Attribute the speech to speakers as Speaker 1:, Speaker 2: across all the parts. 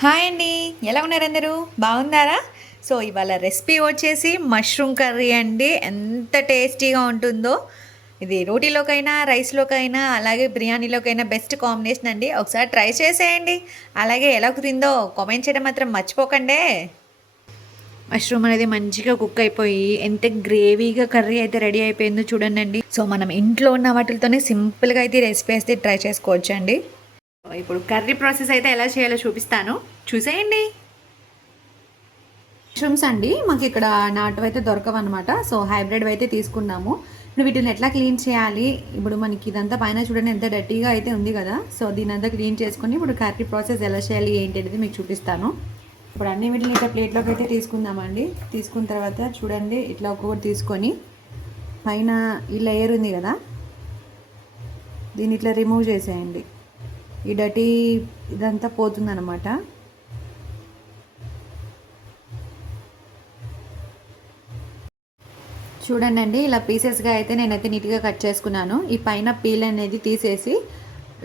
Speaker 1: Hi అండి. ఎలా ఉన్నారు అందరూ? బాగున్నారా? సో ఇవాళ రెసిపీ వచ్చేసి మష్రూమ్ కర్రీ అండి. ఎంత టేస్టీగా ఉంటుందో. ఇది రోటీలోకైనా రైస్లోకైనా అలాగే బిర్యానీలోకైనా బెస్ట్ కాంబినేషన్ అండి. ఒకసారి ట్రై చేసేయండి. అలాగే ఎలా కుదిరిందో కామెంట్ చేయడం మాత్రం మర్చిపోకండి. మష్రూమ్ అనేది మంచిగా కుక్ అయిపోయి ఎంత గ్రేవీగా కర్రీ అయితే రెడీ అయిపోయిందో చూడండి సో మనం ఇంట్లో ఉన్న వాటితోనే సింపుల్గా అయితే రెసిపీ అయితే ట్రై చేసుకోవచ్చు అండి ఇప్పుడు కర్రీ ప్రాసెస్ అయితే ఎలా చేయాలో చూపిస్తాను. చూసేయండి. మష్రూమ్స్ అండి మాకు ఇక్కడ నాటు అయితే దొరకవు అనమాట సో హైబ్రిడ్ అయితే తీసుకున్నాము. ఇప్పుడు వీటిని ఎట్లా క్లీన్ చేయాలి? ఇప్పుడు మనకి ఇదంతా పైన చూడండి ఎంత డర్టీగా అయితే ఉంది కదా. సో దీని అంతా క్లీన్ చేసుకుని ఇప్పుడు కర్రీ ప్రాసెస్ ఎలా చేయాలి ఏంటి అనేది మీకు చూపిస్తాను. ఇప్పుడు అన్ని వీటిని ఇట్లా ప్లేట్లోకి అయితే తీసుకుందామండి. తీసుకున్న తర్వాత చూడండి ఇట్లా ఒక్కొక్కటి తీసుకొని పైన ఈ లేయర్ ఉంది కదా. దీన్ని ఇట్లా రిమూవ్ చేసేయండి. ఈ డటీ ఇదంతా పోతుందన్నమాట. చూడండి అండి ఇలా పీసెస్గా అయితే నేనైతే నీట్గా కట్ చేసుకున్నాను. ఈ పైన పీల్ అనేది తీసేసి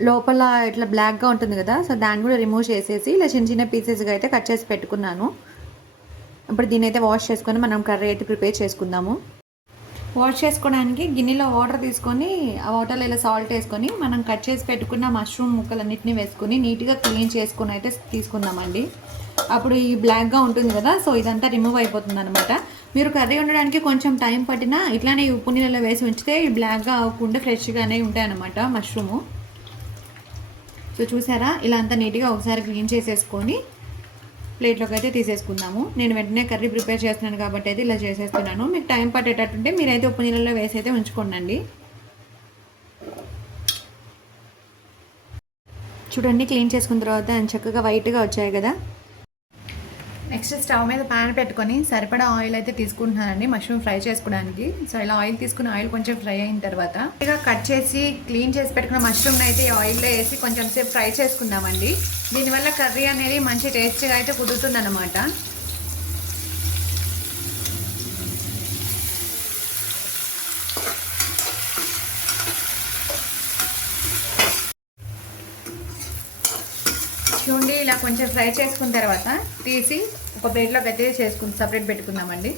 Speaker 1: లోపల ఇట్లా బ్లాక్గా ఉంటుంది కదా సో దాన్ని కూడా రిమూవ్ చేసేసి ఇలా చిన్న చిన్న పీసెస్గా అయితే కట్ చేసి పెట్టుకున్నాను. ఇప్పుడు దీన్ని అయితే వాష్ చేసుకొని మనం కర్రీ అయితే ప్రిపేర్ చేసుకుందాము. వాష్ చేసుకోవడానికి గిన్నెలో వాటర్ తీసుకొని ఆ వాటర్లో ఇలా సాల్ట్ వేసుకొని మనం కట్ చేసి పెట్టుకున్న మష్రూమ్ ముక్కలన్నింటినీ వేసుకొని నీట్గా క్లీన్ చేసుకొని అయితే తీసుకుందామండి. అప్పుడు ఈ బ్లాక్గా ఉంటుంది కదా సో ఇదంతా రిమూవ్ అయిపోతుంది అనమాట మీరు కర్రీ ఉండడానికి కొంచెం టైం పట్టినా ఇట్లానే ఉప్పు నీళ్ళలో వేసి ఉంచితే ఈ బ్లాక్గా అవ్వకుండా ఫ్రెష్గానే ఉంటాయి అనమాట మష్రూము సో చూసారా ఇలా అంతా నీట్గా ఒకసారి క్లీన్ చేసేసుకొని ప్లేట్లోకి అయితే తీసేసుకుందాము. నేను వెంటనే కర్రీ ప్రిపేర్ చేస్తున్నాను కాబట్టి అయితే ఇలా చేసేస్తున్నాను. మీకు టైం పట్టేటట్టుంటే మీరైతే ఉప్పు నీళ్ళలో వేసి అయితే ఉంచుకోండి చూడండి క్లీన్ చేసుకున్న తర్వాత చక్కగా వైట్గా వచ్చాయి కదా. నెక్స్ట్ స్టవ్ మీద ప్యాన్ పెట్టుకొని సరిపడా ఆయిల్ అయితే తీసుకుంటున్నానండి మష్రూమ్ ఫ్రై చేసుకోవడానికి. సో ఇలా ఆయిల్ తీసుకుని ఆయిల్ కొంచెం ఫ్రై అయిన తర్వాత ఇక కట్ చేసి క్లీన్ చేసి పెట్టుకున్న మష్రూమ్ని అయితే ఈ ఆయిల్లో వేసి కొంచెం సేపు ఫ్రై చేసుకుందామండి. దీనివల్ల కర్రీ అనేది మంచి టేస్ట్గా అయితే కుదురుతుంది అన్నమాట చూడండి ఇలా కొంచెం ఫ్రై చేసుకున్న తర్వాత తీసి ఒక ప్లేట్లో అయితే చేసుకుని సపరేట్ పెట్టుకుందామండి.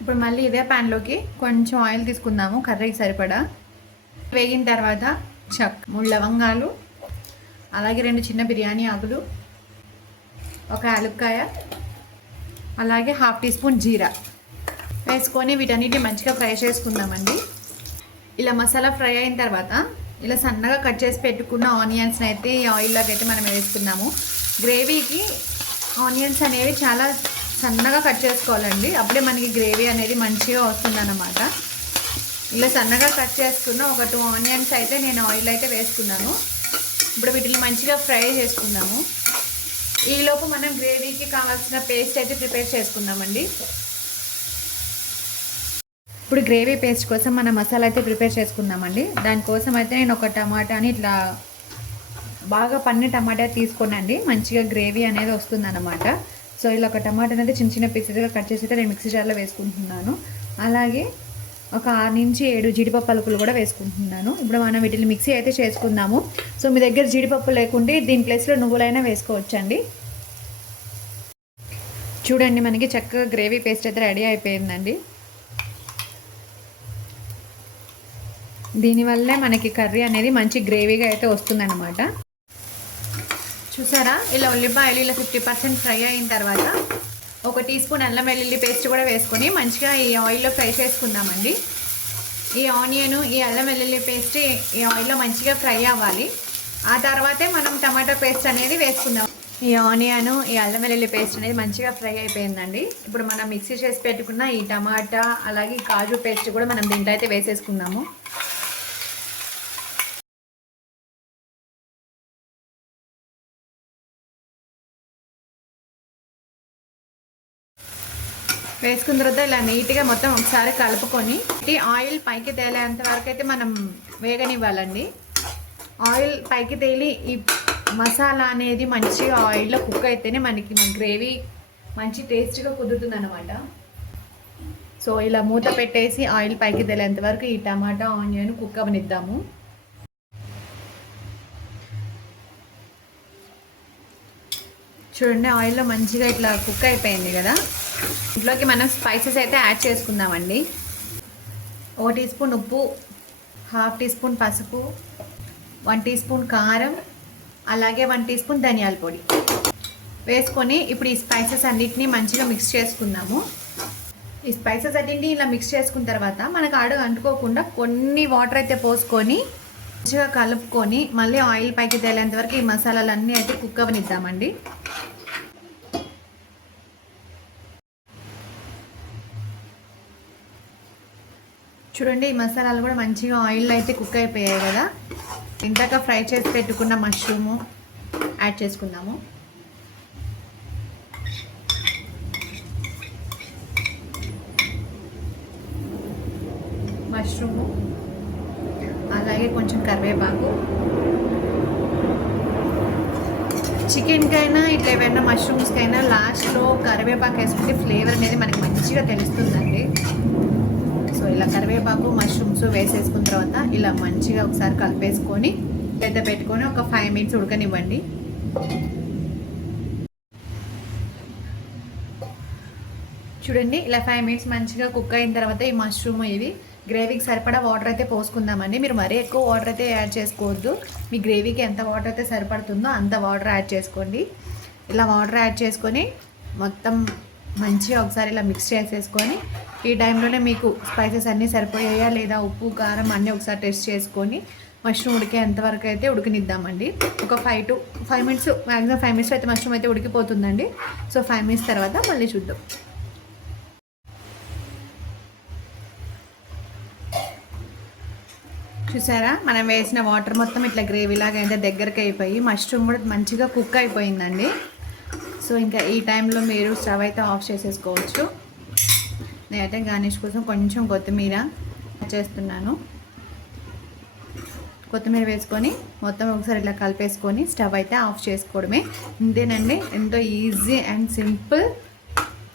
Speaker 1: ఇప్పుడు మళ్ళీ ఇదే ప్యాన్లోకి కొంచెం ఆయిల్ తీసుకుందాము కర్రీకి సరిపడా. వేగిన తర్వాత చక్ మూడు లవంగాలు అలాగే రెండు చిన్న బిర్యానీ ఆకులు ఒక యాలుక్కాయ అలాగే హాఫ్ టీ స్పూన్ జీరా. వేసుకొని వీటన్నిటిని మంచిగా ఫ్రై చేసుకుందామండి. ఇలా మసాలా ఫ్రై అయిన తర్వాత ఇలా సన్నగా కట్ చేసి పెట్టుకున్న ఆనియన్స్ని అయితే ఈ ఆయిల్లోకి అయితే మనం వేసుకుందాము. గ్రేవీకి ఆనియన్స్ అనేవి చాలా సన్నగా కట్ చేసుకోవాలండి. అప్పుడే మనకి గ్రేవీ అనేది మంచిగా వస్తుందన్నమాట. ఇలా సన్నగా కట్ చేసుకున్న ఒక టూ ఆనియన్స్ అయితే నేను ఆయిల్ అయితే వేసుకున్నాను. ఇప్పుడు వీటిని మంచిగా ఫ్రై చేసుకుందాము. ఈలోపు మనం గ్రేవీకి కావాల్సిన పేస్ట్ అయితే ప్రిపేర్ చేసుకుందామండి. ఇప్పుడు గ్రేవీ పేస్ట్ కోసం మనం మసాలా అయితే ప్రిపేర్ చేసుకుందామండి దానికోసం అయితే నేను ఒక టమాటాని ఇట్లా బాగా పన్ని టమాటా తీసుకోనండి. మంచిగా గ్రేవీ అనేది వస్తుందన్నమాట. సో ఇలా ఒక టమాటా అనేది చిన్న చిన్న పీసెస్గా కట్ చేసి అయితే నేను మిక్సీ జార్లో వేసుకుంటున్నాను. అలాగే ఒక ఆరు నుంచి ఏడు జీడిపప్పు పలుకులు కూడా వేసుకుంటున్నాను. ఇప్పుడు మనం వీటిని మిక్సీ అయితే చేసుకుందాము. సో మీ దగ్గర జీడిపప్పు లేకుంటే దీని ప్లేస్లో నువ్వులైనా వేసుకోవచ్చండి. చూడండి మనకి చక్కగా గ్రేవీ పేస్ట్ అయితే రెడీ అయిపోయిందండి. దీనివల్లే మనకి కర్రీ అనేది మంచి గ్రేవీగా అయితే వస్తుందన్నమాట. చూసారా? ఇలా ఉల్లిపాయలు ఇలా ఫిఫ్టీ పర్సెంట్ ఫ్రై అయిన తర్వాత ఒక టీ స్పూన్ అల్లం వెల్లుల్లి పేస్ట్ కూడా వేసుకొని మంచిగా ఈ ఆయిల్లో ఫ్రై చేసుకుందామండి. ఈ ఆనియన్ ఈ అల్లం వెల్లుల్లి పేస్ట్ ఈ ఆయిల్లో మంచిగా ఫ్రై అవ్వాలి. ఆ తర్వాతే మనం టమాటో పేస్ట్ అనేది వేసుకుందాం. ఈ ఆనియన్ ఈ అల్లం వెల్లుల్లి పేస్ట్ అనేది మంచిగా ఫ్రై అయిపోయిందండి. ఇప్పుడు మనం మిక్సీ చేసి పెట్టుకున్న ఈ టమాటా అలాగే కాజు పేస్ట్ కూడా మనం దీంట్లో అయితే వేసేసుకుందాము. వేసుకున్న తర్వాత ఇలా నీట్గా మొత్తం ఒకసారి కలుపుకొని ఈ ఆయిల్ పైకి తేలేంత వరకు అయితే మనం వేగనివ్వాలండి. ఆయిల్ పైకి తేలి ఈ మసాలా అనేది మంచిగా ఆయిల్లో కుక్ అయితేనే మనకి మన గ్రేవీ మంచి టేస్ట్గా కుదురుతుంది అనమాట సో ఇలా మూత పెట్టేసి ఆయిల్ పైకి తేలేంత వరకు ఈ టమాటా ఆనియన్ కుక్ అవనిద్దాము. చూడండి ఆయిల్లో మంచిగా ఇట్లా కుక్ అయిపోయింది కదా. ఇంట్లోకి మనం స్పైసెస్ అయితే యాడ్ చేసుకుందామండి. ఒక టీ స్పూన్ ఉప్పు హాఫ్ టీ స్పూన్ పసుపు వన్ టీ స్పూన్ కారం అలాగే వన్ టీ స్పూన్ ధనియాల పొడి. వేసుకొని ఇప్పుడు ఈ స్పైసెస్ అన్నిటినీ మంచిగా మిక్స్ చేసుకుందాము. ఈ స్పైసెస్ అన్నింటినీ ఇలా మిక్స్ చేసుకున్న తర్వాత మనకు అడుగు అంటుకోకుండా కొన్ని వాటర్ అయితే పోసుకొని మంచిగా కలుపుకొని మళ్ళీ ఆయిల్ పైకి తేలేంత వరకు ఈ మసాలాలన్నీ అయితే కుక్ అవనిద్దామండి. చూడండి ఈ మసాలాలు కూడా మంచిగా ఆయిల్లో అయితే కుక్ అయిపోయాయి కదా. ఇందాక ఫ్రై చేసి పెట్టుకున్న మష్రూము యాడ్ చేసుకుందాము. మష్రూము అలాగే కొంచెం కరివేపాకు. చికెన్కైనా ఇట్లా ఏమైనా మష్రూమ్స్కైనా లాస్ట్లో కరివేపాకు వేసుకుంటే ఫ్లేవర్ అనేది మనకి మంచిగా తెలుస్తుందండి. సో ఇలా కరివేపాకు మష్రూమ్స్ వేసేసుకున్న తర్వాత ఇలా మంచిగా ఒకసారి కలిపేసుకొని పెద్ద పెట్టుకొని ఒక ఫైవ్ మినిట్స్ ఉడకనివ్వండి. చూడండి ఇలా ఫైవ్ మినిట్స్ మంచిగా కుక్ అయిన తర్వాత ఈ మష్రూమ్ ఇది గ్రేవీకి సరిపడా వాటర్ అయితే పోసుకుందామండి. మీరు మరీ ఎక్కువ వాటర్ అయితే యాడ్ చేసుకోవద్దు. మీ గ్రేవీకి ఎంత వాటర్ అయితే సరిపడుతుందో అంత వాటర్ యాడ్ చేసుకోండి. ఇలా వాటర్ యాడ్ చేసుకొని మొత్తం మంచిగా ఒకసారి ఇలా మిక్స్ చేసేసుకొని ఈ టైంలోనే మీకు స్పైసెస్ అన్నీ సరిపోయాయా లేదా? ఉప్పు కారం అన్నీ ఒకసారి టెస్ట్ చేసుకొని మష్రూమ్ ఉడికే ఎంతవరకు అయితే ఉడికినిద్దామండి. ఒక five to five minutes maximum five minutes అయితే మష్రూమ్ అయితే ఉడికిపోతుందండి. సో ఫైవ్ మినిట్స్ తర్వాత మళ్ళీ చూద్దాం. చూసారా? మనం వేసిన వాటర్ మొత్తం ఇట్లా గ్రేవీ లాగా అయితే దగ్గరికి అయిపోయి మష్రూమ్ కూడా మంచిగా కుక్ అయిపోయిందండి. సో ఇంకా ఈ టైంలో మీరు స్టవ్ అయితే ఆఫ్ చేసేసుకోవచ్చు. నేనైతే గార్నిష్ కోసం కొంచెం కొత్తిమీర చేస్తున్నాను. కొత్తిమీర వేసుకొని మొత్తం ఒకసారి ఇలా కలిపేసుకొని స్టవ్ అయితే ఆఫ్ చేసుకోవడమే. ఇంతేనండి ఎంతో easy and simple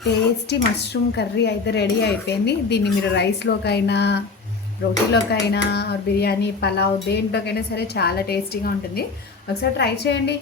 Speaker 1: tasty mushroom curry అయితే రెడీ అయిపోయింది. దీన్ని మీరు రైస్లోకైనా రోటీలోకైనా బిర్యానీ పలావ్ దేంట్లోకైనా సరే చాలా టేస్టీగా ఉంటుంది. ఒకసారి ట్రై చేయండి.